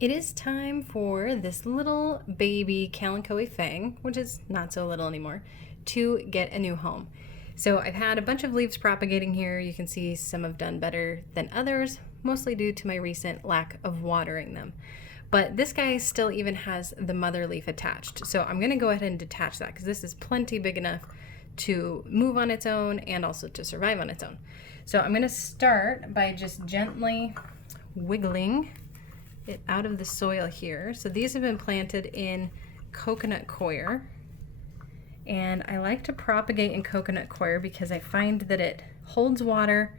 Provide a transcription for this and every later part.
It is time for this little baby Kalanchoe Fang, which is not so little anymore, to get a new home. So I've had a bunch of leaves propagating here. You can see some have done better than others, mostly due to my recent lack of watering them. But this guy still even has the mother leaf attached. So I'm gonna go ahead and detach that because this is plenty big enough to move on its own and also to survive on its own. So I'm gonna start by just gently wiggling it out of the soil here. So these have been planted in coconut coir, and I like to propagate in coconut coir because I find that it holds water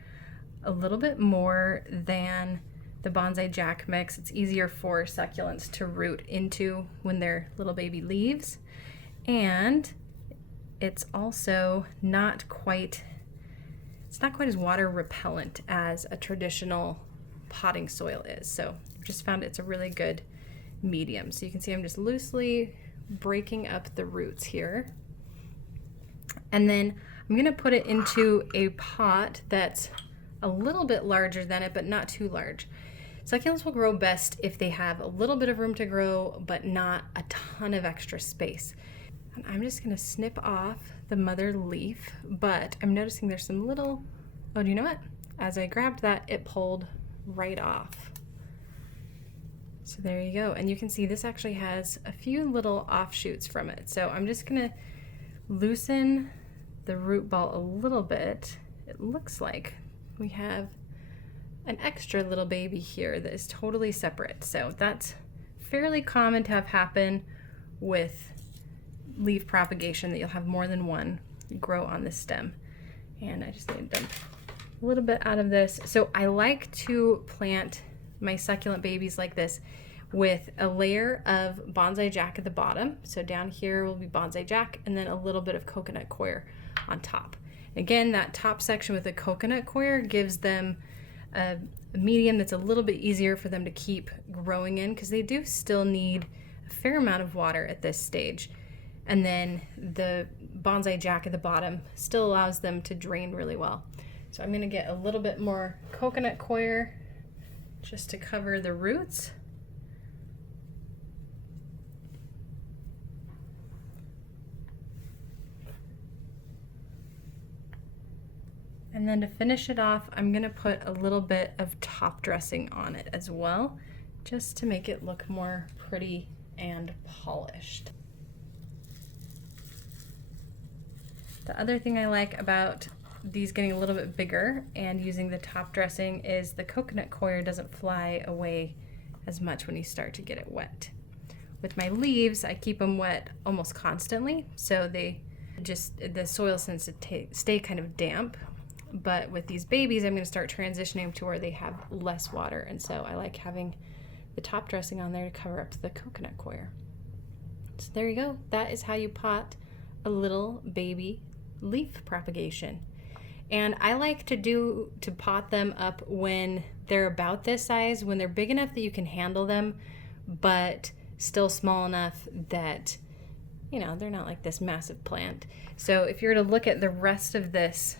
a little bit more than the bonsai jack mix. It's easier for succulents to root into when they're little baby leaves, and it's also not quite as water repellent as a traditional potting soil is. So I've just found it's a really good medium. So you can see I'm just loosely breaking up the roots here. And then I'm gonna put it into a pot that's a little bit larger than it, but not too large. Succulents will grow best if they have a little bit of room to grow, but not a ton of extra space. And I'm just gonna snip off the mother leaf, but I'm noticing there's some little, oh, do you know what? As I grabbed that, it pulled right off. So there you go. And you can see this actually has a few little offshoots from it. So I'm just gonna loosen the root ball a little bit. It looks like we have an extra little baby here that is totally separate. So that's fairly common to have happen with leaf propagation, that you'll have more than one grow on the stem. And I just need to dump a little bit out of this. So I like to plant my succulent babies like this with a layer of bonsai jack at the bottom. So down here will be bonsai jack and then a little bit of coconut coir on top. Again, that top section with the coconut coir gives them a medium that's a little bit easier for them to keep growing in, because they do still need a fair amount of water at this stage. And then the bonsai jack at the bottom still allows them to drain really well. So I'm gonna get a little bit more coconut coir just to cover the roots. And then to finish it off, I'm gonna put a little bit of top dressing on it as well, just to make it look more pretty and polished. The other thing I like about these getting a little bit bigger and using the top dressing is the coconut coir doesn't fly away as much when you start to get it wet. With my leaves, I keep them wet almost constantly, so the soil tends to stay kind of damp. But with these babies, I'm going to start transitioning to where they have less water, and so I like having the top dressing on there to cover up the coconut coir. So there you go. That is how you pot a little baby leaf propagation. And I like to pot them up when they're about this size, when they're big enough that you can handle them, but still small enough that, you know, they're not like this massive plant. So if you were to look at the rest of this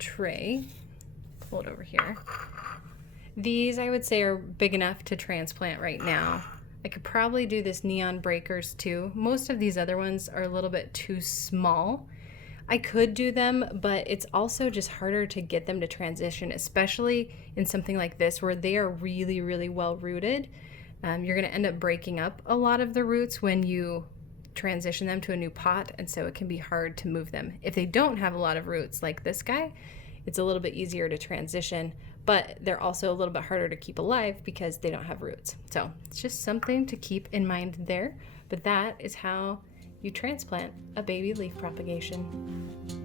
tray, pull it over here, these I would say are big enough to transplant right now. I could probably do this neon breakers too. Most of these other ones are a little bit too small. I could do them, but it's also just harder to get them to transition, especially in something like this where they are really, really well rooted. You're gonna end up breaking up a lot of the roots when you transition them to a new pot, and so it can be hard to move them. If they don't have a lot of roots like this guy, it's a little bit easier to transition, but they're also a little bit harder to keep alive because they don't have roots. So it's just something to keep in mind there, but that is how you transplant a baby leaf propagation.